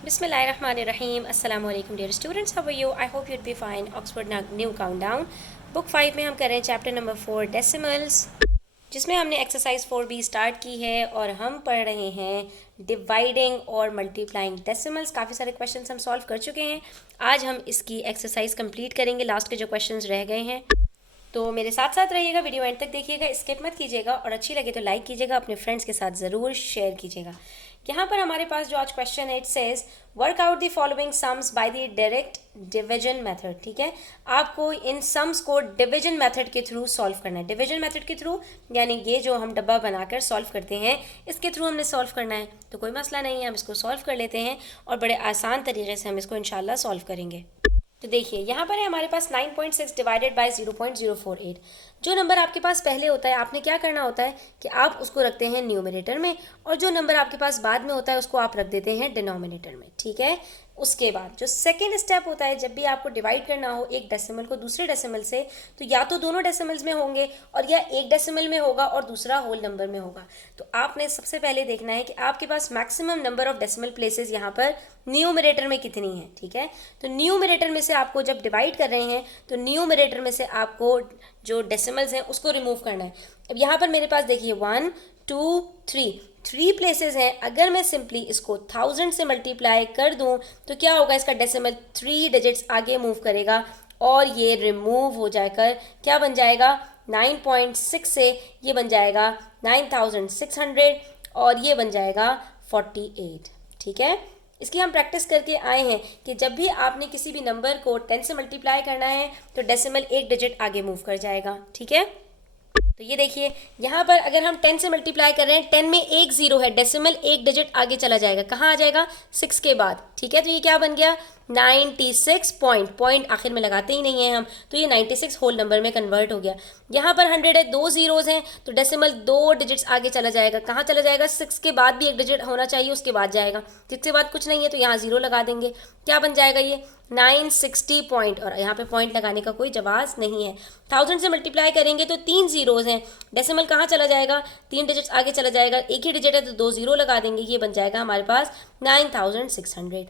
Bismillahirrahmanirrahim. Assalamu alaikum dear students. How are you? I hope you'd be fine. Oxford New Countdown. Book 5 में हम कर रहे हैं chapter number 4 decimals, जिसमें हमने एक्सरसाइज 4B स्टार्ट की है और हम पढ़ रहे हैं डिवाइडिंग और मल्टीप्लाइंग डेसिमल्स। काफ़ी सारे क्वेश्चंस हम सॉल्व कर चुके हैं। आज हम इसकी एक्सरसाइज कंप्लीट करेंगे, लास्ट के जो क्वेश्चंस रह गए हैं। तो मेरे साथ साथ रहिएगा, वीडियो एंड तक देखिएगा, स्किप मत कीजिएगा और अच्छी लगे तो लाइक कीजिएगा, अपने फ्रेंड्स के साथ ज़रूर शेयर कीजिएगा। यहाँ पर हमारे पास जो आज क्वेश्चन है, it says work out the following sums by the direct division method. ठीक है, आपको इन सम्स को डिवीजन मेथड के थ्रू सॉल्व करना है। डिवीजन मेथड के थ्रू यानी ये जो हम डब्बा बनाकर सॉल्व करते हैं, इसके थ्रू हमने सॉल्व करना है। तो कोई मसला नहीं है, हम इसको सॉल्व कर लेते हैं और बड़े आसान तरीके से हम इसको इंशाल्लाह सॉल्व करेंगे। तो देखिए यहाँ पर है हमारे पास 9.6 डिवाइडेड बाय 0.048। जो नंबर आपके पास पहले होता है, आपने क्या करना होता है कि आप उसको रखते हैं न्यूमरेटर में, और जो नंबर आपके पास बाद में होता है उसको आप रख देते हैं डिनोमिनेटर में। ठीक है, उसके बाद जो सेकेंड स्टेप होता है, जब भी आपको डिवाइड करना हो एक डेसिमल को दूसरे डेसिमल से, तो या तो दोनों डेसिमल्स में होंगे और या एक डेसिमल में होगा और दूसरा होल नंबर में होगा। तो आपने सबसे पहले देखना है कि आपके पास maximum number of decimal places यहाँ पर न्यूमरेटर में कितनी है। ठीक है, तो न्यूमरेटर में से आपको जब डिवाइड कर रहे हैं तो न्यूमरेटर में से आपको जो डेसिमल्स हैं उसको रिमूव करना है। अब यहाँ पर मेरे पास देखिए 1 2 3 प्लेसेस हैं। अगर मैं सिंपली इसको 1000 से मल्टीप्लाई कर दूं तो क्या होगा, इसका डेसिमल 3 डिजिट्स आगे मूव करेगा और ये रिमूव हो जाकर क्या बन जाएगा, 9.6 से ये बन जाएगा 9600 और ये बन जाएगा 48। ठीक है, इसकी हम प्रैक्टिस करके आए हैं कि जब भी आपने किसी भी नंबर को 10 से मल्टीप्लाई करना है तो डेसिमल एक डिजिट आगे मूव कर जाएगा। ठीक है, तो ये देखिए यहाँ पर अगर हम 10 से मल्टीप्लाई कर रहे हैं, 10 में एक जीरो है, डेसिमल एक डिजिट आगे चला जाएगा, कहाँ आ जाएगा, 6 के बाद। ठीक है, तो ये क्या बन गया, 96 पॉइंट आखिर में लगाते ही नहीं है हम, तो ये 96 होल नंबर में कन्वर्ट हो गया। यहाँ पर 100 है, दो जीरोज हैं, तो डेसिमल दो डिजिट्स आगे चला जाएगा, कहाँ चला जाएगा, 6 के बाद भी एक डिजिट होना चाहिए, उसके बाद जाएगा। 6 के बाद कुछ नहीं है तो यहाँ जीरो लगा देंगे, क्या बन जाएगा ये 960 पॉइंट, और यहाँ पे पॉइंट लगाने का कोई जवाब नहीं है। 1000 से मल्टीप्लाई करेंगे तो 3 जीरोज हैं, डेसिमल कहाँ चला जाएगा, 3 डिजिट्स आगे चला जाएगा, एक ही डिजिट है तो 2 जीरो लगा देंगे, ये बन जाएगा हमारे पास 9600।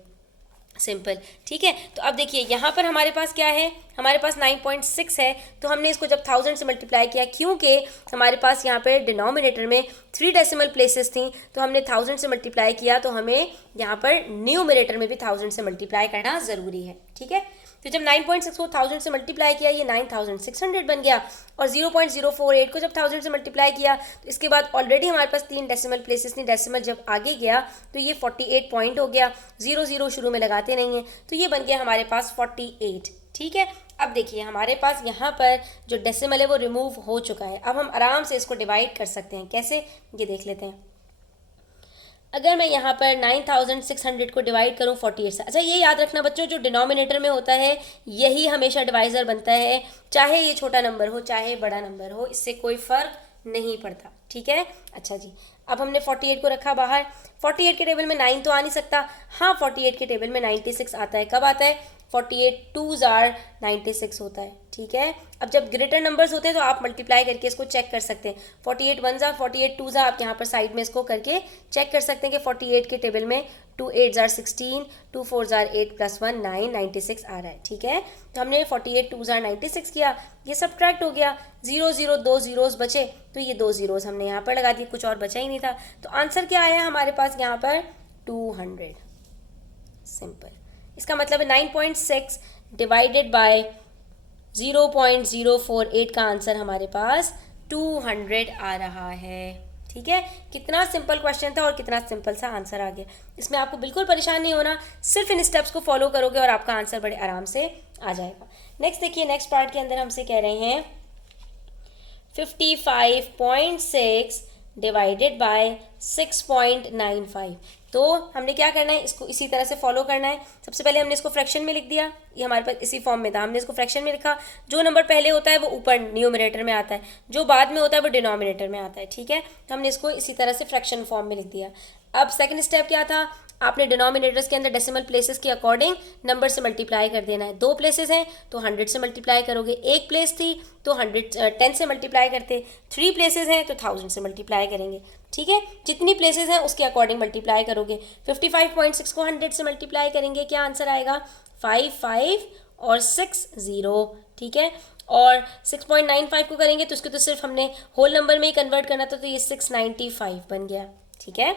सिंपल। ठीक है, तो अब देखिए यहाँ पर हमारे पास क्या है, हमारे पास 9.6 है, तो हमने इसको जब 1000 से मल्टीप्लाई किया, क्योंकि हमारे पास यहाँ पे डिनोमिनेटर में 3 डेसिमल प्लेसेस थी, तो हमने 1000 से मल्टीप्लाई किया, तो हमें यहाँ पर न्यूमरेटर में भी 1000 से मल्टीप्लाई करना ज़रूरी है। ठीक है, तो जब 9.6 को 1000 से मल्टीप्लाई किया, ये 9600 बन गया, और 0.048 को जब 1000 से मल्टीप्लाई किया तो इसके बाद ऑलरेडी हमारे पास 3 डेसिमल प्लेसेस थी, डेसिमल जब आगे गया तो ये 48 पॉइंट हो गया, 00 शुरू में लगाते नहीं हैं, तो ये बन गया हमारे पास 48। ठीक है, अब देखिए हमारे पास यहाँ पर जो डेसिमल है वो रिमूव हो चुका है। अब हम आराम से इसको डिवाइड कर सकते हैं, कैसे, ये देख लेते हैं। अगर मैं यहाँ पर 9600 को डिवाइड करूँ 48 से, अच्छा ये याद रखना बच्चों, जो डिनोमिनेटर में होता है यही हमेशा डिवाइज़र बनता है, चाहे ये छोटा नंबर हो चाहे बड़ा नंबर हो, इससे कोई फ़र्क नहीं पड़ता। ठीक है, अच्छा जी, अब हमने 48 को रखा बाहर। 48 के टेबल में 9 तो आ नहीं सकता, हाँ 48 के टेबल में 96 आता है। कब आता है, 48 2s आर 96 होता है। ठीक है, अब जब ग्रेटर नंबर्स होते हैं तो आप मल्टीप्लाई करके इसको चेक कर सकते हैं। 48 1s आर 48 2s आर, आप यहाँ पर साइड में इसको करके चेक कर सकते हैं कि 48 के टेबल में 2 8s आर 16, 2 4s आर 8 + 1 9 96 आ रहा है। ठीक है, तो हमने 48 2s आर 96 किया, ये सब्ट्रैक्ट हो गया, 0 0 2 जीरोस बचे, तो ये 2 जीरोस हमने यहाँ पर लगा दिए, कुछ और बचा ही नहीं था। तो आंसर क्या आया हमारे पास यहाँ पर, 200। सिंपल, इसका मतलब है 9.6 डिवाइडेड बाय 0.048 का आंसर हमारे पास 200 आ रहा है। ठीक है, कितना सिंपल क्वेश्चन था और कितना सिंपल सा आंसर आ गया। इसमें आपको बिल्कुल परेशान नहीं होना, सिर्फ इन स्टेप्स को फॉलो करोगे और आपका आंसर बड़े आराम से आ जाएगा। नेक्स्ट देखिए, नेक्स्ट पार्ट के अंदर हमसे कह रहे हैं 55.6 डिवाइडेड बाय 6.95। तो हमने क्या करना है, इसको इसी तरह से फॉलो करना है। सबसे पहले हमने इसको फ्रैक्शन में लिख दिया, ये हमारे पास इसी फॉर्म में था, हमने इसको फ्रैक्शन में लिखा। जो नंबर पहले होता है वो ऊपर न्यूमरेटर में आता है, जो बाद में होता है वो डिनोमिनेटर में आता है। ठीक है, तो हमने इसको इसी तरह से फ्रैक्शन फॉर्म में लिख दिया। अब सेकंड स्टेप क्या था, आपने डिनोमिनेटर्स के अंदर डेसिमल प्लेसेस के अकॉर्डिंग नंबर से मल्टीप्लाई कर देना है। 2 प्लेसेस हैं तो 100 से मल्टीप्लाई करोगे, एक प्लेस थी तो 10 से मल्टीप्लाई करते, 3 प्लेसेस हैं तो 1000 से मल्टीप्लाई करेंगे। ठीक है, जितनी प्लेसेस हैं उसके अकॉर्डिंग मल्टीप्लाई करोगे। 55.6 को 100 से मल्टीप्लाई करेंगे, क्या आंसर आएगा? 5 और 6 0, ठीक है। और 6.95 को करेंगे तो उसको तो सिर्फ हमने होल नंबर में ही कन्वर्ट करना था, तो ये 695 बन गया, ठीक है।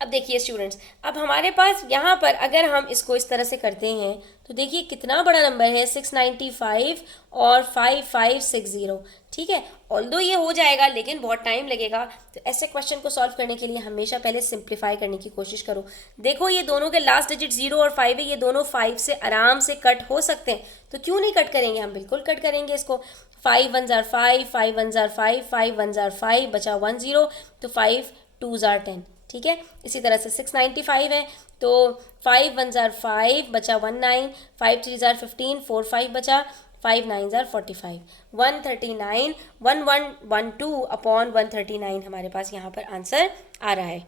अब देखिए स्टूडेंट्स, अब हमारे पास यहाँ पर अगर हम इसको इस तरह से करते हैं तो देखिए कितना बड़ा नंबर है, 695 और 5560, ठीक है। ऑल्दो ये हो जाएगा लेकिन बहुत टाइम लगेगा, तो ऐसे क्वेश्चन को सॉल्व करने के लिए हमेशा पहले सिंप्लीफाई करने की कोशिश करो। देखो ये दोनों के लास्ट डिजिट 0 और 5 है, ये दोनों 5 से आराम से कट हो सकते हैं, तो क्यों नहीं कट करेंगे, हम बिल्कुल कट करेंगे इसको। 5 1 जार 5, 5 1 जार 5, 5 1 जार 5, बचा 1 0, तो 5 2 जार 10, ठीक है। इसी तरह से 695 है, तो 5 1 जार 5, बचा 1 9, 5 3 जार 15, 4 5 बचा, 5 9 जार 45, 139 1112 अपॉन 139 हमारे पास यहाँ पर आंसर आ रहा है।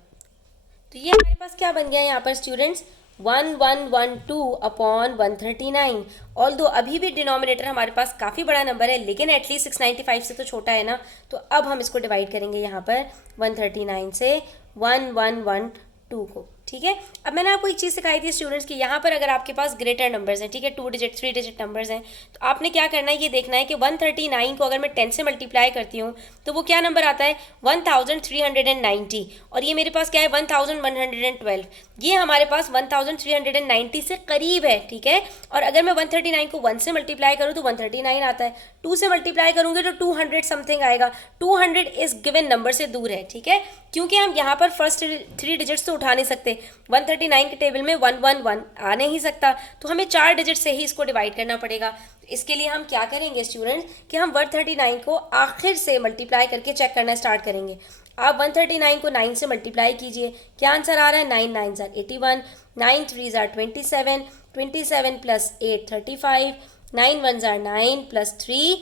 तो ये हमारे पास क्या बन गया यहाँ पर स्टूडेंट्स, 1112 अपॉन 139। ऑल्दो अभी भी डिनोमिनेटर हमारे पास काफ़ी बड़ा नंबर है, लेकिन एटलीस्ट 695 से तो छोटा है ना, तो अब हम इसको डिवाइड करेंगे यहाँ पर 139 से 1112 को, ठीक है। अब मैंने आपको एक चीज़ सिखाई थी स्टूडेंट्स कि यहाँ पर अगर आपके पास ग्रेटर नंबर्स हैं, ठीक है, 2 डिजिट 3 डिजिट नंबर्स हैं, तो आपने क्या करना है, ये देखना है कि 139 को अगर मैं 10 से मल्टीप्लाई करती हूँ तो वो क्या नंबर आता है, 1390, और ये मेरे पास क्या है 1112, ये हमारे पास 1390 से करीब है, ठीक है। और अगर मैं 139 को 1 से मल्टीप्लाई करूँ तो 139 आता है, 2 से मल्टीप्लाई करूँगे तो 200 समथिंग आएगा, 200 इस गिवन नंबर से दूर है, ठीक है, क्योंकि हम यहाँ पर फर्स्ट 3 डिजिट्स तो उठा नहीं सकते, 139 के टेबल में 111 आ नहीं सकता, तो हमें 4 डिजिट से ही इसको डिवाइड करना पड़ेगा। तो इसके लिए हम क्या करेंगे स्टूडेंट्स कि हम 139 को आखिर से मल्टीप्लाई करके चेक करना स्टार्ट करेंगे। आप 139 को 9 से मल्टीप्लाई कीजिए, क्या आंसर आ रहा है, 9 9 jar 81, 9 3 jar 27, 27 plus 8 35, 9 1 jar 9 plus 3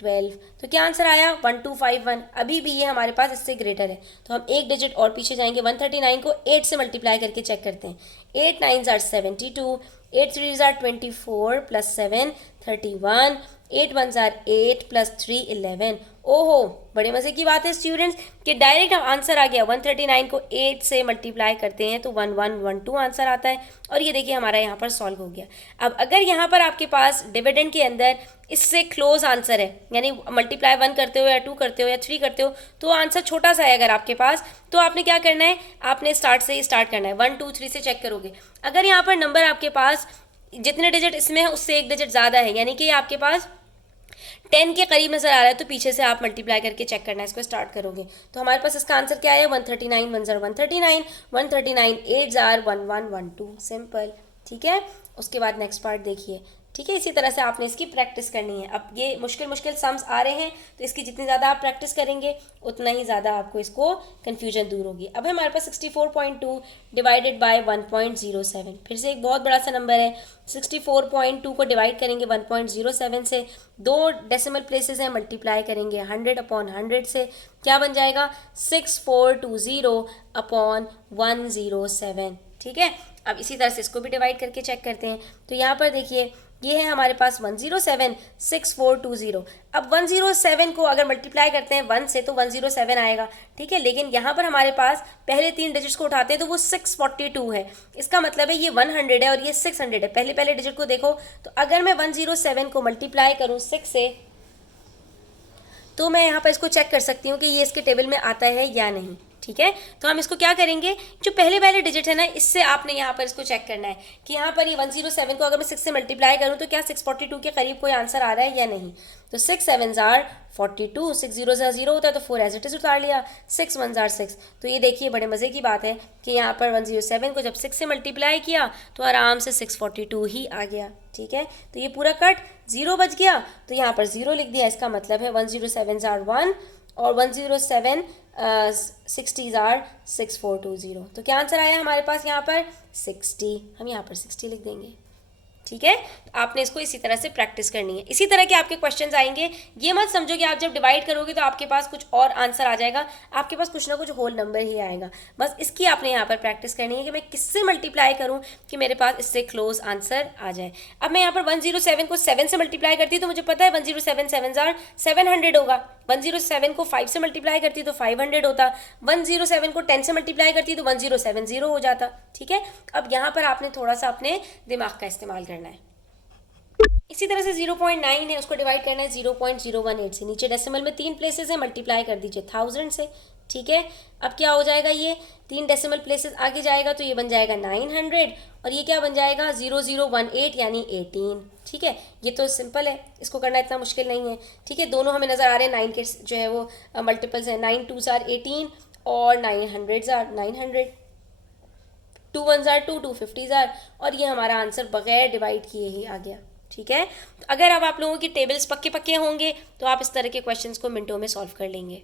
12, तो क्या आंसर आया 1251। अभी भी ये हमारे पास इससे ग्रेटर है, तो हम एक डिजिट और पीछे जाएंगे, 139 को 8 से मल्टीप्लाई करके चेक करते हैं। 8 9 jar 72, 8 3 jar 24 plus 7 31, 8 1 jar 8 plus 3 11। ओहो, बड़े मज़े की बात है स्टूडेंट्स कि डायरेक्ट आंसर आ गया, 139 को 8 से मल्टीप्लाई करते हैं तो 1112 आंसर आता है, और ये देखिए हमारा यहाँ पर सॉल्व हो गया। अब अगर यहाँ पर आपके पास डिविडेंड के अंदर इससे क्लोज आंसर है, यानी मल्टीप्लाई 1 करते हो या 2 करते हो या 3 करते हो, तो आंसर छोटा सा है अगर आपके पास, तो आपने क्या करना है, आपने स्टार्ट से ही स्टार्ट करना है, 1 2 3 से चेक करोगे। अगर यहाँ पर नंबर आपके पास जितने डिजिट इसमें है उससे एक डिजिट ज़्यादा है, यानी कि आपके पास 10 के करीब नजर आ रहा है, तो पीछे से आप मल्टीप्लाई करके चेक करना है, इसको स्टार्ट करोगे। तो हमारे पास इसका आंसर क्या है, 139 1 जार 139, 139 8 जार 1112, सिंपल, ठीक है। उसके बाद नेक्स्ट पार्ट देखिए, ठीक है, इसी तरह से आपने इसकी प्रैक्टिस करनी है। अब ये मुश्किल मुश्किल सम्स आ रहे हैं, तो इसकी जितनी ज़्यादा आप प्रैक्टिस करेंगे उतना ही ज़्यादा आपको इसको कन्फ्यूजन दूर होगी। अब हमारे पास 64.2 डिवाइडेड बाय 1.07, फिर से एक बहुत बड़ा सा नंबर है, 64.2 को डिवाइड करेंगे 1.07 से, 2 डेसिमल प्लेसेस हैं, मल्टीप्लाई करेंगे 100 अपॉन 100 से, क्या बन जाएगा 6420 अपॉन 107, ठीक है। अब इसी तरह से इसको भी डिवाइड करके चेक करते हैं, तो यहाँ पर देखिए ये है हमारे पास 107 6420। अब 107 को अगर मल्टीप्लाई करते हैं 1 से तो 107 आएगा, ठीक है, लेकिन यहाँ पर हमारे पास पहले 3 डिजिट्स को उठाते हैं तो वो 642 है, इसका मतलब है ये 100 है और ये 600 है। पहले पहले डिजिट को देखो, तो अगर मैं 107 को मल्टीप्लाई करूँ 6 से, तो मैं यहाँ पर इसको चेक कर सकती हूँ कि ये इसके टेबल में आता है या नहीं, ठीक है। तो हम इसको क्या करेंगे, जो पहले पहले डिजिट है ना, इससे आपने यहाँ पर इसको चेक करना है कि यहाँ पर ये 107 को अगर मैं 6 से मल्टीप्लाई करूँ तो क्या 642 के करीब कोई आंसर आ रहा है या नहीं। तो 6 7 जार 42, 6 0 जार 0 होता है तो 4 एज इट इज उतार लिया, 6 1 जार 6। तो ये देखिए बड़े मज़े की बात है कि यहाँ पर 107 को जब 6 से मल्टीप्लाई किया तो आराम से 642 ही आ गया, ठीक है। तो ये पूरा कट 0 बच गया, तो यहाँ पर 0 लिख दिया, इसका मतलब है 107 जार 1 और 107 60 जार 6420। तो क्या आंसर आया हमारे पास यहाँ पर 60, हम यहाँ पर 60 लिख देंगे। ठीक है, तो आपने इसको इसी तरह से प्रैक्टिस करनी है। इसी तरह के आपके क्वेश्चंस आएंगे। ये मत समझो कि आप जब डिवाइड करोगे तो आपके पास कुछ और आंसर आ जाएगा, आपके पास कुछ ना कुछ होल नंबर ही आएगा। बस इसकी आपने यहाँ पर प्रैक्टिस करनी है कि मैं किससे मल्टीप्लाई करूँ कि मेरे पास इससे क्लोज आंसर आ जाए। अब मैं यहाँ पर 107 को 7 से मल्टीप्लाई करती तो मुझे पता है 107 7 जार 700 होगा। 107 को 5 से मल्टीप्लाई करती तो 500 होता। 107 को 10 से मल्टीप्लाई करती तो 1070 हो जाता। ठीक है, अब यहाँ पर आपने थोड़ा सा अपने दिमाग का इस्तेमाल करना है। इसी तरह से 0.9 है, उसको डिवाइड करना है 0.018 से। नीचे डेसिमल में 3 प्लेसेस है, मल्टीप्लाई कर दीजिए 1000 से। ठीक है, अब क्या हो जाएगा, ये 3 डेसिमल प्लेसेस आगे जाएगा तो ये बन जाएगा 900 और ये क्या बन जाएगा 0018 यानी 18। ठीक है, ये तो सिंपल है, इसको करना इतना मुश्किल नहीं है। ठीक है, दोनों हमें नज़र आ रहे हैं 9 के जो है वो मल्टीपल्स हैं। 9 2 जार 18 और 900 जार 900, 2 1 जार 2 2 50 जार और ये हमारा आंसर बगैर डिवाइड किए ही आ गया। ठीक है, तो अगर अब आप लोगों की टेबल्स पक्के पक्के होंगे तो आप इस तरह के क्वेश्चंस को मिनटों में सॉल्व कर लेंगे।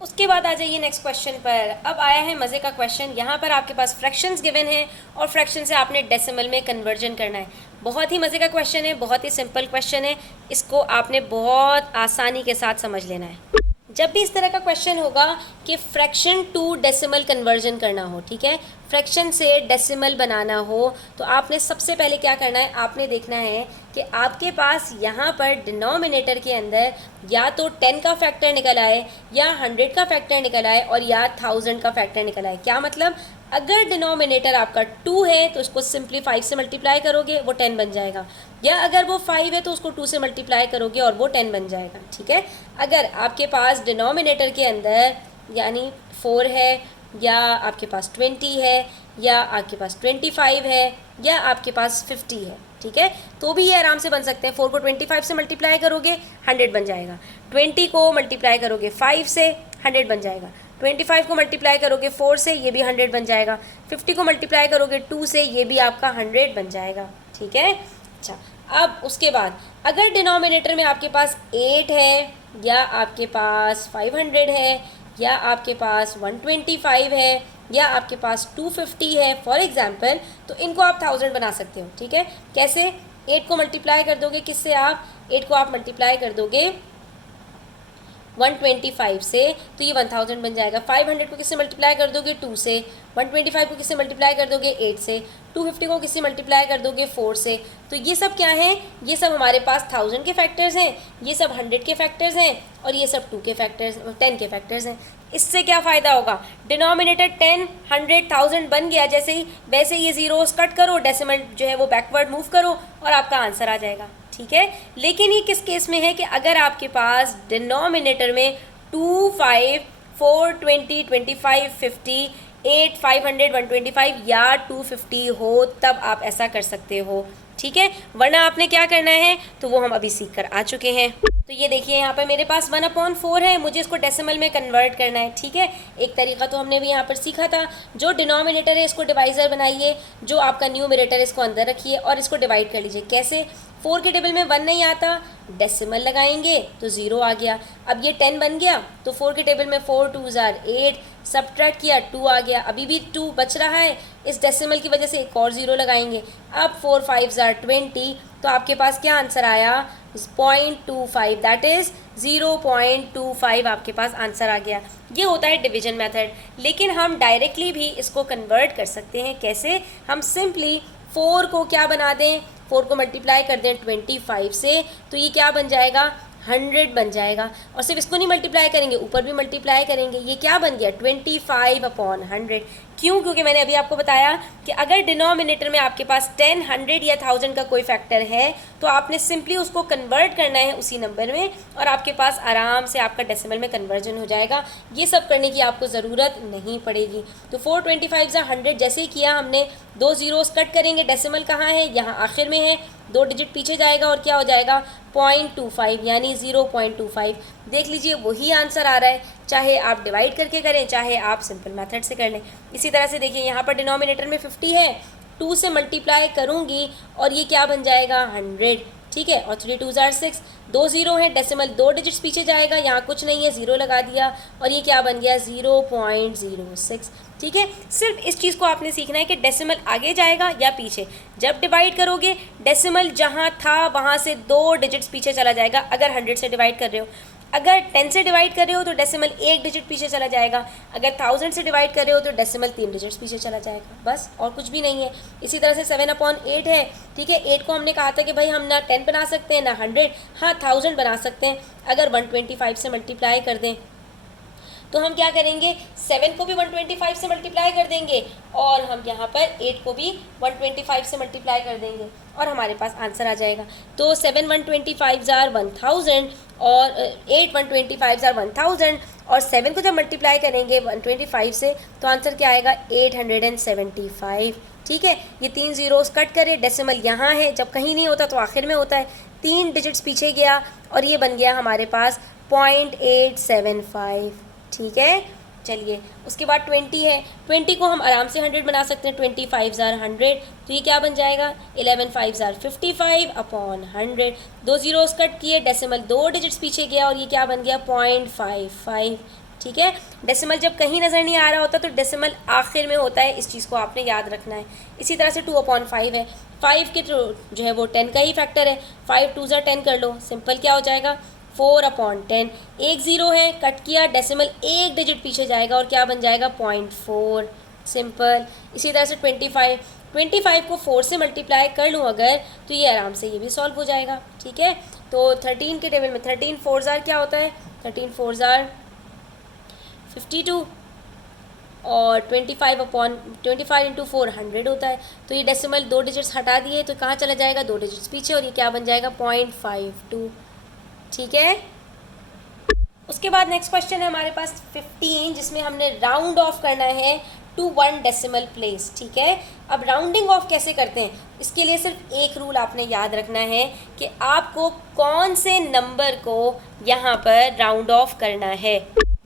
उसके बाद आ जाइए नेक्स्ट क्वेश्चन पर। अब आया है मज़े का क्वेश्चन। यहाँ पर आपके पास फ्रैक्शंस गिवन है और फ्रैक्शन से आपने डेसिमल में कन्वर्जन करना है। बहुत ही मज़े का क्वेश्चन है, बहुत ही सिंपल क्वेश्चन है, इसको आपने बहुत आसानी के साथ समझ लेना है। जब भी इस तरह का क्वेश्चन होगा कि फ्रैक्शन टू डेसिमल कन्वर्जन करना हो, ठीक है, फ्रैक्शन से डेसिमल बनाना हो, तो आपने सबसे पहले क्या करना है, आपने देखना है कि आपके पास यहाँ पर डिनोमिनेटर के अंदर या तो 10 का फैक्टर निकल आए या 100 का फैक्टर निकल आए और या 1000 का फैक्टर निकल आए। क्या मतलब, अगर डिनोमिनेटर आपका 2 है तो उसको सिंपली 5 से मल्टीप्लाई करोगे वो 10 बन जाएगा, या अगर वो 5 है तो उसको 2 से मल्टीप्लाई करोगे और वो 10 बन जाएगा। ठीक है, अगर आपके पास डिनोमिनेटर के अंदर यानी 4 है या आपके पास 20 है या आपके पास 25 है या आपके पास 50 है, ठीक है, तो भी ये आराम से बन सकते हैं। 4 को 25 से मल्टीप्लाई करोगे 100 बन जाएगा, 20 को मल्टीप्लाई करोगे 5 से 100 बन जाएगा, 25 को मल्टीप्लाई करोगे 4 से ये भी 100 बन जाएगा, 50 को मल्टीप्लाई करोगे 2 से ये भी आपका 100 बन जाएगा। ठीक है, अच्छा, अब उसके बाद अगर डिनोमिनेटर में आपके पास 8 है या आपके पास 500 है या आपके पास 125 है या आपके पास 250 है फॉर एग्जांपल, तो इनको आप 1000 बना सकते हो। ठीक है, कैसे, 8 को मल्टीप्लाई कर दोगे किससे, आप 8 को आप मल्टीप्लाई कर दोगे 125 से तो ये 1000 बन जाएगा। 500 को किससे मल्टीप्लाई कर दोगे 2 से, 125 को किससे मल्टीप्लाई कर दोगे 8 से, 250 को किससे मल्टीप्लाई कर दोगे 4 से। तो ये सब क्या हैं, ये सब हमारे पास 1000 के फैक्टर्स हैं, ये सब 100 के फैक्टर्स हैं और ये सब 2 के फैक्टर्स 10 के फैक्टर्स हैं। इससे क्या फ़ायदा होगा, डिनोमिनेटर 10 100 1000 बन गया जैसे ही, वैसे ये जीरोस कट करो, डेसिमल जो है वो बैकवर्ड मूव करो और आपका आंसर आ जाएगा। ठीक है, लेकिन ये किस केस में है कि अगर आपके पास डिनोमिनेटर में 2 5 4 20 25 50 8 500 125 या 250 हो तब आप ऐसा कर सकते हो। ठीक है, वरना आपने क्या करना है तो वो हम अभी सीख कर आ चुके हैं। तो ये देखिए यहाँ पर मेरे पास 1/4 है, मुझे इसको डेसिमल में कन्वर्ट करना है। ठीक है, एक तरीका तो हमने भी यहाँ पर सीखा था, जो डिनोमिनेटर है इसको डिवाइज़र बनाइए, जो आपका न्यूमरेटर इसको अंदर रखिए और इसको डिवाइड कर लीजिए। कैसे, 4 के टेबल में 1 नहीं आता, डेसिमल लगाएंगे तो 0 आ गया। अब ये 10 बन गया तो 4 के टेबल में 4 2 जार 8, सब्ट्रैक्ट किया 2 आ गया, अभी भी 2 बच रहा है, इस डेसिमल की वजह से एक और 0 लगाएंगे। अब 4 5 जार 20, तो आपके पास क्या आंसर आया 0.25, दैट इज़ 0.25 आपके पास आंसर आ गया। ये होता है डिवीजन मेथड, लेकिन हम डायरेक्टली भी इसको कन्वर्ट कर सकते हैं। कैसे, हम सिंपली 4 को क्या बना दें, 4 को मल्टीप्लाई कर दें 25 से तो ये क्या बन जाएगा 100 बन जाएगा, और सिर्फ इसको नहीं मल्टीप्लाई करेंगे ऊपर भी मल्टीप्लाई करेंगे, ये क्या बन गया 25/100। क्यों, क्योंकि मैंने अभी आपको बताया कि अगर डिनोमिनेटर में आपके पास 10 100 या 1000 का कोई फैक्टर है तो आपने सिंपली उसको कन्वर्ट करना है उसी नंबर में और आपके पास आराम से आपका डेसिमल में कन्वर्जन हो जाएगा। ये सब करने की आपको ज़रूरत नहीं पड़ेगी। तो 425 × 100 जैसे ही किया हमने, 2 ज़ीरोस कट करेंगे, डेसिमल कहाँ है, यहाँ आखिर में है, 2 डिजिट पीछे जाएगा और क्या हो जाएगा 0.25 यानी 0.25। देख लीजिए वही आंसर आ रहा है, चाहे आप डिवाइड करके करें चाहे आप सिंपल मेथड से कर लें। इसी तरह से देखिए यहाँ पर डिनोमिनेटर में 50 है, 2 से मल्टीप्लाई करूँगी और ये क्या बन जाएगा 100, ठीक है, और 3 2 ज़ार 6, 2 ज़ीरो है, डेसिमल 2 डिजिट्स पीछे जाएगा, यहाँ कुछ नहीं है, ज़ीरो लगा दिया और ये क्या बन गया 0.06। ठीक है, सिर्फ इस चीज़ को आपने सीखना है कि डेसिमल आगे जाएगा या पीछे। जब डिवाइड करोगे डेसिमल जहाँ था वहाँ से 2 डिजिट्स पीछे चला जाएगा, अगर 100 से डिवाइड कर रहे हो। अगर 10 से डिवाइड कर रहे हो तो डेसिमल 1 डिजिट पीछे चला जाएगा, अगर 1000 से डिवाइड कर रहे हो तो डेसिमल 3 डिजिट्स पीछे चला जाएगा, बस और कुछ भी नहीं है। इसी तरह से 7/8 है। ठीक है, 8 को हमने कहा था कि भाई हम ना 10 बना सकते हैं ना 100, हाँ 1000 बना सकते हैं। अगर 125 से मल्टीप्लाई कर दें तो हम क्या करेंगे, 7 को भी 125 से मल्टीप्लाई कर देंगे और हम यहाँ पर 8 को भी 125 से मल्टीप्लाई कर देंगे और हमारे पास आंसर आ जाएगा। तो 7 125 ज़ार 1000 और 8 125 ज़ार 1000 और 7 को जब मल्टीप्लाई करेंगे 125 से तो आंसर क्या आएगा 875। ठीक है, ये 3 ज़ीरोस कट करें, डेसिमल यहाँ है, जब कहीं नहीं होता तो आखिर में होता है, 3 डिजिट्स पीछे गया और ये बन गया हमारे पास 0.875। ठीक है, चलिए उसके बाद 20 है। 20 को हम आराम से 100 बना सकते हैं, 25 ज़ार 100, तो ये क्या बन जाएगा 11 5 ज़ार 55 अपॉन 100। 2 ज़ीरोस कट किए, डेसिमल 2 डिजिट्स पीछे गया और ये क्या बन गया 0.55। ठीक है, डेसिमल जब कहीं नज़र नहीं आ रहा होता तो डेसिमल आखिर में होता है, इस चीज़ को आपने याद रखना है। इसी तरह से 2/5 है, 5 के जो है वो 10 का ही फैक्टर है, 5 2 ज़ार 10 कर लो, सिंपल क्या हो जाएगा 4/10। 1 ज़ीरो है, कट किया, डेसिमल 1 डिजिट पीछे जाएगा और क्या बन जाएगा 0.4, सिंपल। इसी तरह से 25 को 4 से मल्टीप्लाई कर लूँ अगर तो ये आराम से ये भी सॉल्व हो जाएगा। ठीक है, तो 13 के टेबल में 13 4 ज़ार क्या होता है, 13 4 ज़ार 52 और 25 इंटू 4 100 होता है। तो ये डेसिमल 2 डिजिट्स हटा दिए तो कहाँ चला जाएगा 2 डिजिट्स पीछे और ये क्या बन जाएगा 0.52। ठीक है, उसके बाद नेक्स्ट क्वेश्चन है हमारे पास 15, जिसमें हमने राउंड ऑफ करना है टू 1 डेसिमल प्लेस। ठीक है, अब राउंडिंग ऑफ कैसे करते हैं, इसके लिए सिर्फ एक रूल आपने याद रखना है कि आपको कौन से नंबर को यहाँ पर राउंड ऑफ करना है।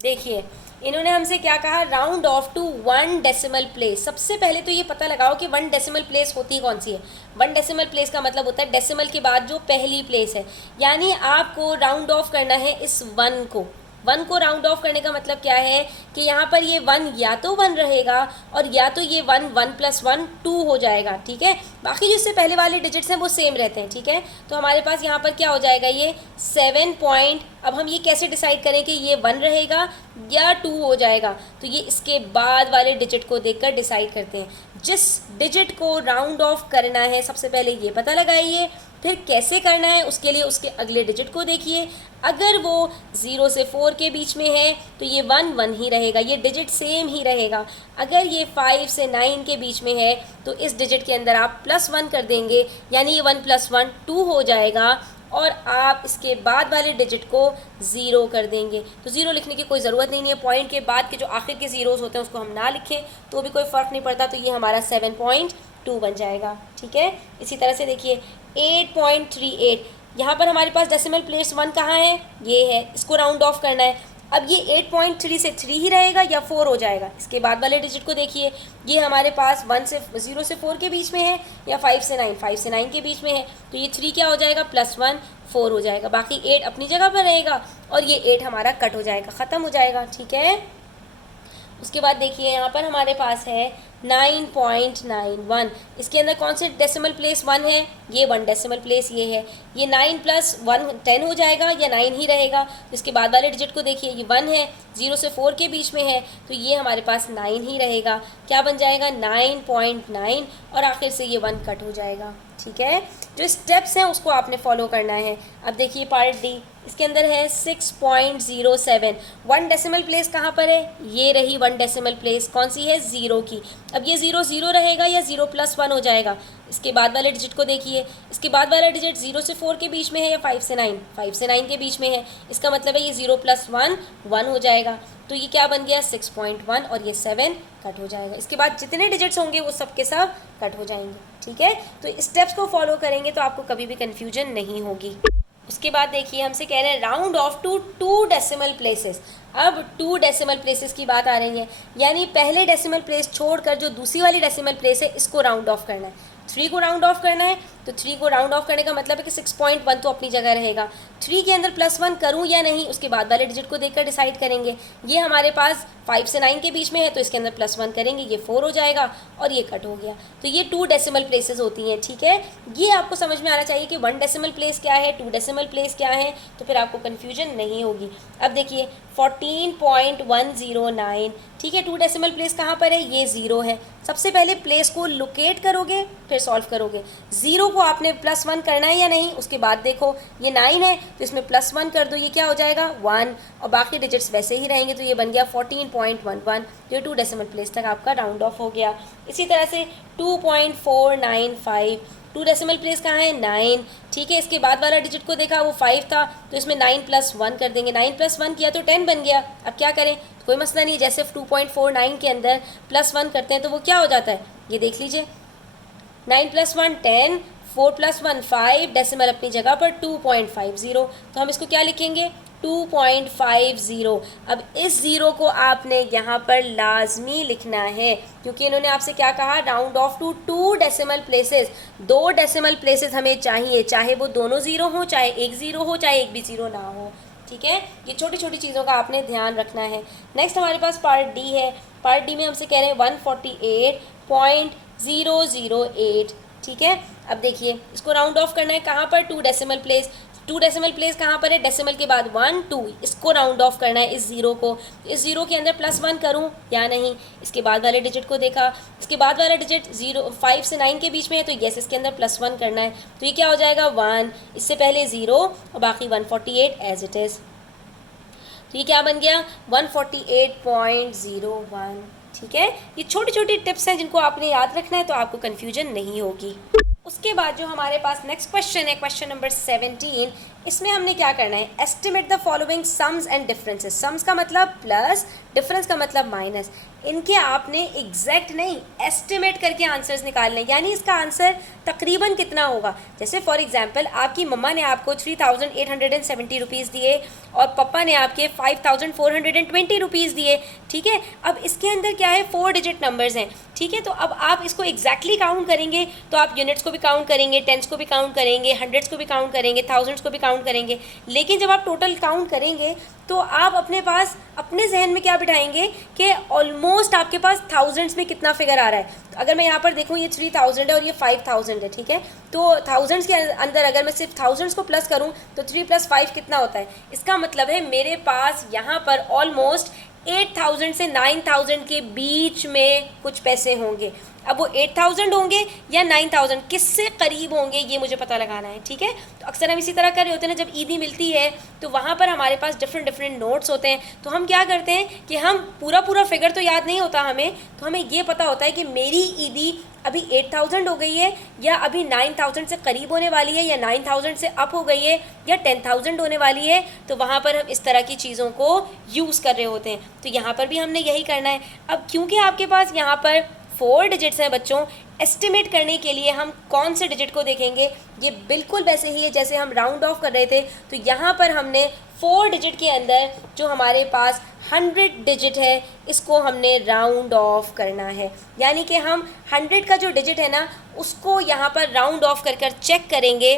देखिए इन्होंने हमसे क्या कहा, round off to 1 decimal place. सबसे पहले तो ये पता लगाओ कि 1 डेसिमल प्लेस होती कौन सी है। 1 डेसिमल प्लेस का मतलब होता है डेसिमल के बाद जो पहली प्लेस है, यानी आपको राउंड ऑफ करना है इस 1 को। 1 को राउंड ऑफ करने का मतलब क्या है कि यहाँ पर ये 1 या तो 1 रहेगा और या तो ये 1 1 + 1 2 हो जाएगा। ठीक है, बाकी जो इससे पहले वाले डिजिट्स हैं वो सेम रहते हैं। ठीक है, तो हमारे पास यहाँ पर क्या हो जाएगा ये 7 पॉइंट। अब हम ये कैसे डिसाइड करें कि ये 1 रहेगा या 2 हो जाएगा, तो ये इसके बाद वाले डिजिट को देखकर डिसाइड करते हैं। जिस डिजिट को राउंड ऑफ करना है सबसे पहले ये पता लगाइए, फिर कैसे करना है उसके लिए उसके अगले डिजिट को देखिए। अगर वो 0 से 4 के बीच में है तो ये 1 1 ही रहेगा, ये डिजिट सेम ही रहेगा। अगर ये 5 से 9 के बीच में है तो इस डिजिट के अंदर आप +1 कर देंगे, यानी ये 1 + 1 2 हो जाएगा और आप इसके बाद वाले डिजिट को 0 कर देंगे। तो 0 लिखने की कोई ज़रूरत नहीं है, पॉइंट के बाद के जो आखिर के ज़ीरोज़ होते हैं उसको हम ना लिखें तो भी कोई फ़र्क नहीं पड़ता। तो ये हमारा 7.2 बन जाएगा। ठीक है, इसी तरह से देखिए 8.38, यहाँ पर हमारे पास डेसिमल प्लेस 1 कहाँ है, ये है, इसको राउंड ऑफ करना है। अब ये 8.3 से 3 ही रहेगा या 4 हो जाएगा, इसके बाद वाले डिजिट को देखिए। ये हमारे पास 0 से 4 के बीच में है या 5 से 9 के बीच में है, तो ये 3 क्या हो जाएगा +1 4 हो जाएगा। बाकी 8 अपनी जगह पर रहेगा और ये 8 हमारा कट हो जाएगा, ख़त्म हो जाएगा। ठीक है, उसके बाद देखिए यहाँ पर हमारे पास है 9.91। इसके अंदर कौन से डेसिमल प्लेस 1 है, ये 1 डेसिमल प्लेस ये है। ये 9 + 1 10 हो जाएगा या 9 ही रहेगा। इसके बाद वाले डिजिट को देखिए, ये 1 है, 0 से 4 के बीच में है तो ये हमारे पास 9 ही रहेगा। क्या बन जाएगा 9.9 और आखिर से ये 1 कट हो जाएगा। ठीक है, जो स्टेप्स हैं उसको आपने फॉलो करना है। अब देखिए पार्ट डी, इसके अंदर है 6.07। 1 डेसिमल प्लेस कहाँ पर है, ये रही 1 डेसिमल प्लेस, कौन सी है 0 की। अब ये 0 0 रहेगा या 0 + 1 हो जाएगा। इसके बाद वाले डिजिट को देखिए, इसके बाद वाला डिजिट 0 से 4 के बीच में है या 5 से 9 के बीच में है। इसका मतलब है ये 0 + 1 1 हो जाएगा। तो ये क्या बन गया 6.1 और ये 7 कट हो जाएगा। इसके बाद जितने डिजिट्स होंगे वो सब के सब कट हो जाएंगे। ठीक है, तो स्टेप्स को फॉलो करेंगे तो आपको कभी भी कन्फ्यूजन नहीं होगी। उसके बाद देखिए हमसे कह रहे हैं round off to 2 decimal places. अब 2 डेसिमल प्लेसेस की बात आ रही है, यानी पहले डेसिमल प्लेस छोड़कर जो दूसरी वाली डेसिमल प्लेस है इसको राउंड ऑफ करना है। 3 को राउंड ऑफ करना है तो 3 को राउंड ऑफ करने का मतलब है कि 6.1 तो अपनी जगह रहेगा। 3 के अंदर +1 करूँ या नहीं उसके बाद वाले डिजिट को देखकर डिसाइड करेंगे। ये हमारे पास 5 से 9 के बीच में है तो इसके अंदर +1 करेंगे, ये 4 हो जाएगा और ये कट हो गया। तो ये 2 डेसिमल प्लेसेस होती हैं, ठीक है। ये आपको समझ में आना चाहिए कि 1 डेसिमल प्लेस क्या है, 2 डेसिमल प्लेस क्या है, तो फिर आपको कन्फ्यूजन नहीं होगी। अब देखिए 14.109, ठीक है। 2 डेसिमल प्लेस कहाँ पर है, ये 0 है। सबसे पहले प्लेस को लोकेट करोगे फिर सॉल्व करोगे। 0 को आपने +1 करना है या नहीं उसके बाद देखो, ये 9 है तो इसमें +1 कर दो, ये क्या हो जाएगा 1, और बाकी डिजिट्स वैसे ही रहेंगे तो ये बन गया 14.11। ये 2 डेसिमल प्लेस तक आपका राउंड ऑफ हो गया। इसी तरह से 2.495, 2 डेसिमल प्लेस कहाँ है 9, ठीक है। इसके बाद वाला डिजिट को देखा वो 5 था तो इसमें 9 + 1 कर देंगे, 9 + 1 किया तो 10 बन गया। अब क्या करें, तो कोई मसला नहीं, जैसे 2.49 के अंदर +1 करते हैं तो वो क्या हो जाता है, ये देख लीजिए 9 + 1 10, 4 + 1 5, डेसिमल अपनी जगह पर 2.50, तो हम इसको क्या लिखेंगे 2.50। अब इस 0 को आपने यहाँ पर लाजमी लिखना है क्योंकि इन्होंने आपसे क्या कहा, round off to 2 decimal places. 2 decimal places हमें चाहिए, चाहे वो दोनों 0 हो, चाहे एक 0 हो, चाहे एक भी 0 ना हो, ठीक है। ये छोटी छोटी चीज़ों का आपने ध्यान रखना है। नेक्स्ट हमारे पास पार्ट डी है। पार्ट डी में हमसे कह रहे हैं 148.008, ठीक है। अब देखिए इसको राउंड ऑफ करना है कहाँ पर, 2 डेसिमल प्लेस। 2 डेसिमल प्लेस कहाँ पर है, डेसिमल के बाद 1 2, इसको राउंड ऑफ करना है इस 0 को। इस 0 के अंदर +1 करूँ या नहीं, इसके बाद वाले डिजिट को देखा, इसके बाद वाला डिजिट 5 से 9 के बीच में है तो यस इसके अंदर +1 करना है, तो ये क्या हो जाएगा 1, इससे पहले 0 और बाकी 148 एज इट इज़। तो ये क्या बन गया 148.01, ठीक है। ये छोटी छोटी टिप्स हैं जिनको आपने याद रखना है तो आपको कन्फ्यूजन नहीं होगी। उसके बाद जो हमारे पास नेक्स्ट क्वेश्चन है, क्वेश्चन नंबर 17, इसमें हमने क्या करना है, estimate the following sums and differences. Sums का मतलब प्लस, डिफरेंस का मतलब माइनस। इनके आपने एग्जैक्ट नहीं एस्टिमेट करके आंसर्स निकालने, यानी इसका आंसर तकरीबन कितना होगा। जैसे फॉर एग्जांपल आपकी मम्मा ने आपको 3,870 रुपीज़ दिए और पापा ने आपके 5,420 रुपीज़ दिए, ठीक है। अब इसके अंदर क्या है 4 डिजिट नंबर्स हैं, ठीक है। तो अब आप इसको एग्जैक्टली काउंट करेंगे तो आप यूनिट्स को भी काउंट करेंगे, टेंस को भी काउंट करेंगे, हंड्रेड्स को भी काउंट करेंगे, थाउजेंड्स को भी काउंट करेंगे। लेकिन जब आप टोटल काउंट करेंगे तो आप अपने पास अपने जहन में क्या बिठाएंगे कि ऑलमोस्ट आपके पास थाउजेंड्स में कितना फिगर आ रहा है। तो अगर मैं यहाँ पर देखूँ ये 3000 है और ये 5000 है, ठीक है। तो थाउजेंड्स के अंदर अगर मैं सिर्फ थाउजेंड्स को प्लस करूँ तो 3 + 5 कितना होता है। इसका मतलब है मेरे पास यहाँ पर ऑलमोस्ट 8000 से 9000 के बीच में कुछ पैसे होंगे। अब वो 8000 होंगे या 9000, किससे करीब होंगे ये मुझे पता लगाना है, ठीक है। तो अक्सर हम इसी तरह कर रहे होते हैं ना, जब ईदी मिलती है तो वहाँ पर हमारे पास डिफरेंट नोट्स होते हैं। तो हम क्या करते हैं कि हम पूरा फिगर तो याद नहीं होता हमें, तो हमें ये पता होता है कि मेरी ईदी अभी 8000 हो गई है या अभी 9000 से करीब होने वाली है या 9000 से अप हो गई है या 10000 होने वाली है। तो वहाँ पर हम इस तरह की चीज़ों को यूज़ कर रहे होते हैं। तो यहाँ पर भी हमने यही करना है। अब क्योंकि आपके पास यहाँ पर 4 डिजिट्स हैं बच्चों, एस्टिमेट करने के लिए हम कौन से डिजिट को देखेंगे, ये बिल्कुल वैसे ही है जैसे हम राउंड ऑफ कर रहे थे। तो यहाँ पर हमने 4 डिजिट के अंदर जो हमारे पास 100 डिजिट है इसको हमने राउंड ऑफ करना है, यानी कि हम 100 का जो डिजिट है ना उसको यहाँ पर राउंड ऑफ कर चेक करेंगे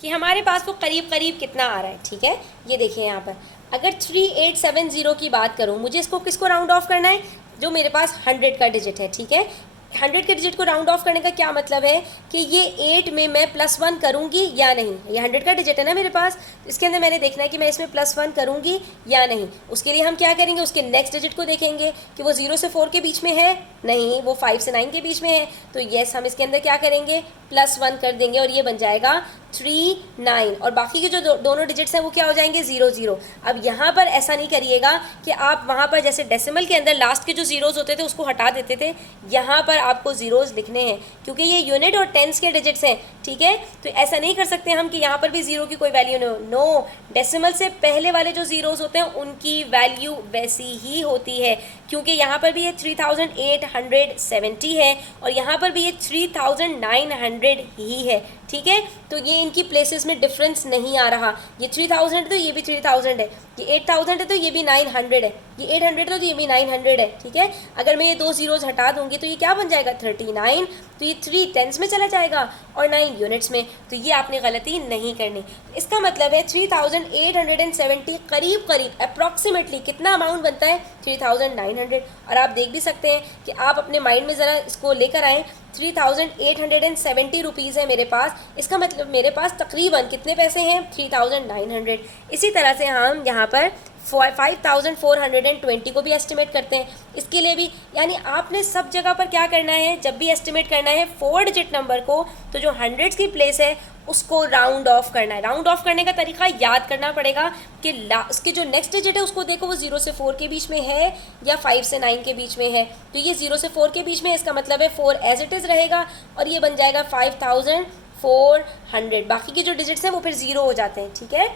कि हमारे पास वो करीब कितना आ रहा है, ठीक है। ये देखिए यहाँ पर अगर 3870 की बात करूँ, मुझे इसको किसको राउंड ऑफ करना है, जो मेरे पास 100 का डिजिट है, ठीक है। 100 के डिजिट को राउंड ऑफ करने का क्या मतलब है कि ये 8 में मैं +1 करूँगी या नहीं। ये 100 का डिजिट है ना मेरे पास, इसके अंदर मैंने देखना है कि मैं इसमें +1 करूँगी या नहीं। उसके लिए हम क्या करेंगे, उसके नेक्स्ट डिजिट को देखेंगे कि वो 0 से 4 के बीच में है, नहीं वो 5 से 9 के बीच में है। तो येस हम इसके अंदर क्या करेंगे +1 कर देंगे और ये बन जाएगा 3 9, और बाकी के जो दोनों डिजिट्स हैं वो क्या हो जाएंगे 0 0। अब यहाँ पर ऐसा नहीं करिएगा कि आप वहाँ पर जैसे डेसिमल के अंदर लास्ट के जो ज़ीरोज़ होते थे उसको हटा देते थे, यहाँ पर आपको ज़ीरोज़ लिखने हैं क्योंकि ये यूनिट और टेंस के डिजिट्स हैं, ठीक है। तो ऐसा नहीं कर सकते हम कि यहाँ पर भी 0 की कोई वैल्यू नो, डेसिमल से पहले वाले जो ज़ीरोज़ होते हैं उनकी वैल्यू वैसी ही होती है, क्योंकि यहाँ पर भी ये 3870 है और यहाँ पर भी ये 3900 ही है, ठीक है। तो ये इनकी प्लेसेस में डिफरेंस नहीं आ रहा, ये 3000 है तो ये भी 3000 है, ये 8000 है तो ये भी 900 है, ये 800 तो ये भी 900 है, ठीक है। अगर मैं ये 2 ज़ीरोज़ हटा दूंगी तो ये क्या बन जाएगा 39, तो ये 3 टेंस में चला जाएगा और 9 यूनिट्स में, तो ये आपने गलती नहीं करनी। इसका मतलब है 3870 करीब करीब अप्रॉक्सीमेटली कितना अमाउंट बनता है 3900। और आप देख भी सकते हैं कि आप अपने माइंड में ज़रा इसको लेकर आएँ, 3870 रुपीज़ है मेरे पास, इसका मतलब मेरे पास तकरीबन कितने पैसे हैं 3900। इसी तरह से हम यहाँ पर 5420 को भी एस्टिमेट करते हैं, इसके लिए भी, यानी आपने सब जगह पर क्या करना है, जब भी एस्टिमेट करना है 4 डिजिट नंबर को, तो जो हंड्रेड्स की प्लेस है उसको राउंड ऑफ करना है। राउंड ऑफ करने का तरीका याद करना पड़ेगा कि उसके जो नेक्स्ट डिजिट है उसको देखो वो 0 से 4 के बीच में है या 5 से 9 के बीच में है, तो ये 0 से 4 के बीच में है, इसका मतलब है 4 एज इट इज़ रहेगा और ये बन जाएगा 5400। बाकी के जो डिजिट्स हैं वो फिर 0 हो जाते हैं, ठीक है।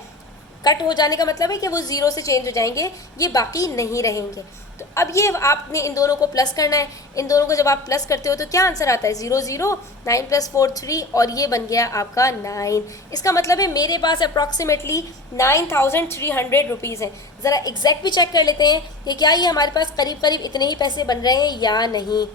कट हो जाने का मतलब है कि वो 0 से चेंज हो जाएंगे, ये बाकी नहीं रहेंगे। तो अब ये आपने इन दोनों को प्लस करना है, इन दोनों को जब आप प्लस करते हो तो क्या आंसर आता है 0 0, 9 + 4 3 और ये बन गया आपका 9। इसका मतलब है मेरे पास अप्रॉक्सीमेटली 9300 रुपीज़ हैं। ज़रा एग्जैक्ट भी चेक कर लेते हैं कि क्या ये हमारे पास करीब करीब इतने ही पैसे बन रहे हैं या नहीं।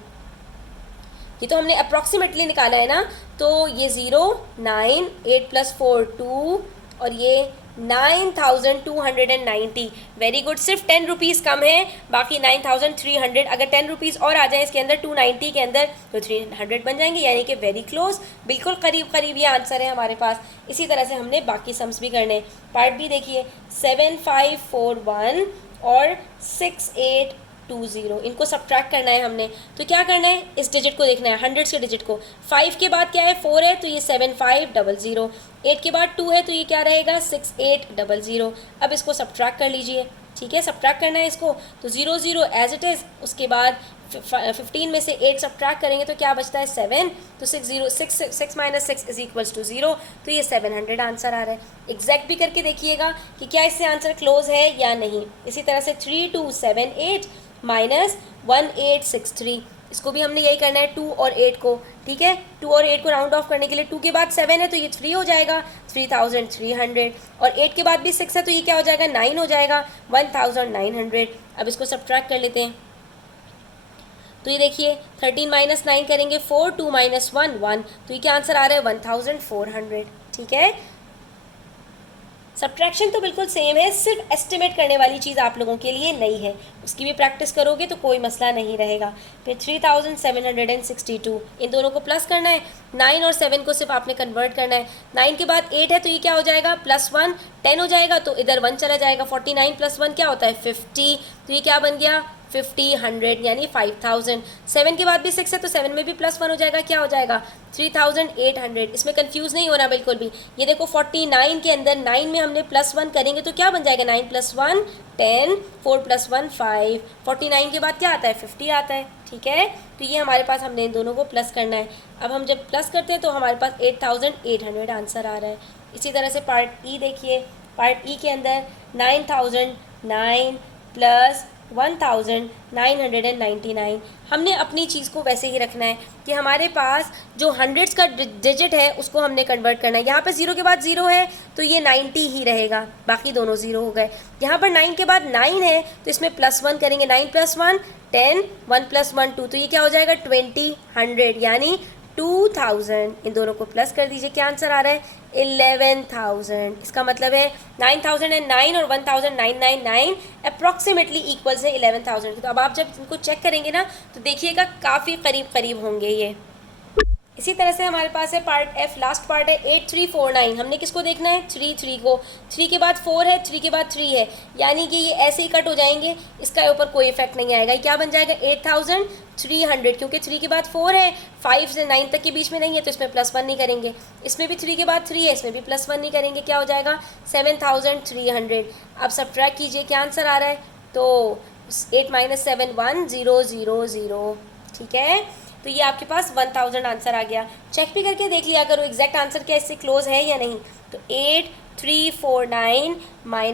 ये तो हमने अप्रॉक्सीमेटली निकाला है ना, तो ये 0 9 8 + 4 2 और ये 9290। वेरी गुड, सिर्फ 10 रुपीज़ कम है, बाकी 9300। अगर 10 रुपीज़ और आ जाए इसके अंदर 290 के अंदर तो 300 बन जाएंगे, यानी कि वेरी क्लोज, बिल्कुल करीब करीब ये आंसर है हमारे पास। इसी तरह से हमने बाकी सम्स भी करने। पार्ट बी देखिए, 7541 और 6820, इनको सब्ट्रैक्ट करना है हमने। तो क्या करना है, इस डिजिट को देखना है, हंड्रेड्स के डिजिट को। 5 के बाद क्या है 4 है, तो ये 7500। 8 के बाद 2 है, तो ये क्या रहेगा 6800। अब इसको सब्ट्रैक्ट कर लीजिए, ठीक है, सब्ट्रैक्ट करना है इसको, तो 0 0 एज इट इज़। उसके बाद 15 में से 8 सब्ट्रैक्ट करेंगे तो क्या बचता है 7, तो 6 0 6 6 - 6 = 0, तो ये 700 आंसर आ रहा है। एग्जैक्ट भी करके देखिएगा कि क्या इससे आंसर क्लोज है या नहीं। इसी तरह से 3278 - 1863, इसको भी हमने यही करना है 2 और 8 को, ठीक है। 2 और 8 को राउंड ऑफ करने के लिए 2 के बाद 7 है तो ये 3 हो जाएगा 3300, और 8 के बाद भी 6 है तो ये क्या हो जाएगा 9 हो जाएगा 1900। अब इसको सब्ट्रैक्ट कर लेते हैं, तो ये देखिए 13 - 9 करेंगे 4 2 - 1 1, तो ये क्या आंसर आ रहा है 1400, ठीक है। सब्ट्रैक्शन तो बिल्कुल सेम है, सिर्फ एस्टिमेट करने वाली चीज़ आप लोगों के लिए नई है, उसकी भी प्रैक्टिस करोगे तो कोई मसला नहीं रहेगा। फिर 3762, इन दोनों को प्लस करना है, 9 और 7 को सिर्फ आपने कन्वर्ट करना है। 9 के बाद 8 है तो ये क्या हो जाएगा +1, 10 हो जाएगा तो इधर 1 चला जाएगा, 49 + 1 क्या होता है 50, तो ये क्या बन गया 50 100 यानी 5000। 7 के बाद भी 6 है तो 7 में भी +1 हो जाएगा, क्या हो जाएगा 3800। इसमें कंफ्यूज नहीं होना बिल्कुल भी। ये देखो 49 के अंदर 9 में हमने +1 करेंगे तो क्या बन जाएगा 9 + 1 10, 4 + 1 5, 49 के बाद क्या आता है 50 आता है, ठीक है। तो ये हमारे पास हमने इन दोनों को प्लस करना है। अब हम जब प्लस करते हैं तो हमारे पास 8800 आंसर आ रहा है। इसी तरह से पार्ट ई देखिए, पार्ट ई के अंदर 9009 + 1999। हमने अपनी चीज़ को वैसे ही रखना है कि हमारे पास जो हंड्रेड्स का डिजिट है उसको हमने कन्वर्ट करना है। यहाँ पर 0 के बाद 0 है तो ये 90 ही रहेगा, बाकी दोनों 0 हो गए। यहाँ पर 9 के बाद 9 है तो इसमें +1 करेंगे, 9 + 1 10, 1 + 1 2, तो ये क्या हो जाएगा 20 100 यानी 2000। इन दोनों को प्लस कर दीजिए, क्या आंसर आ रहा है 11,000। इसका मतलब है 9009 और 1999 अप्रॉक्सीमेटली इक्वल्स है 11,000। तो अब आप जब इनको चेक करेंगे ना तो देखिएगा काफ़ी करीब करीब होंगे ये। इसी तरह से हमारे पास है पार्ट एफ, लास्ट पार्ट है 8349। हमने किसको देखना है 3 को, 3 के बाद 4 है, 3 के बाद 3 है, यानी कि ये ऐसे ही कट हो जाएंगे, इसका ऊपर कोई इफेक्ट नहीं आएगा। क्या बन जाएगा 8300, क्योंकि 3 के बाद 4 है, 5 से 9 तक के बीच में नहीं है तो इसमें +1 नहीं करेंगे। इसमें भी 3 के बाद 3 है, इसमें भी +1 नहीं करेंगे, क्या हो जाएगा 7300। अब सब्ट्रैक्ट कीजिए, क्या आंसर आ रहा है, तो 8 - 7 1 0 0 0, ठीक है। तो ये आपके पास 1000 आंसर आ गया। चेक भी करके देख लिया करो एग्जैक्ट आंसर क्या इससे क्लोज है या नहीं। तो 8349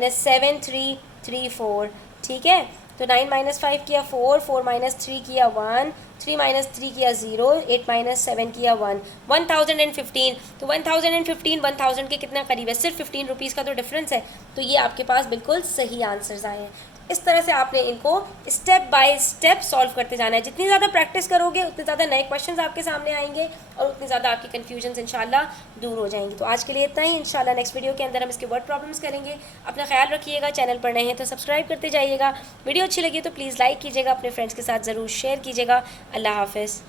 - 7334, ठीक है। तो 9 - 5 किया 4, 4 - 3 किया 1, 3 - 3 किया 0, 8 - 7 किया 1, 1015। तो 1015 1000 के कितना करीब है, सिर्फ 15 रुपीज़ का तो डिफरेंस है। तो ये आपके पास बिल्कुल सही आंसर्स आए हैं। इस तरह से आपने इनको स्टेप बाय स्टेप सॉल्व करते जाना है। जितनी ज़्यादा प्रैक्टिस करोगे उतने ज़्यादा नए क्वेश्चंस आपके सामने आएंगे और उतनी ज़्यादा आपकी कन्फ्यूजन्स इंशाल्लाह दूर हो जाएंगी। तो आज के लिए इतना ही। इंशाल्लाह नेक्स्ट वीडियो के अंदर हम इसके वर्ड प्रॉब्लम्स करेंगे। अपना ख्याल रखिएगा। चैनल पर नए हैं तो सब्सक्राइब करते जाइएगा। वीडियो अच्छी लगी तो प्लीज़ लाइक कीजिएगा, अपने फ्रेंड्स के साथ ज़रूर शेयर कीजिएगा। अल्लाह हाफ़िज़।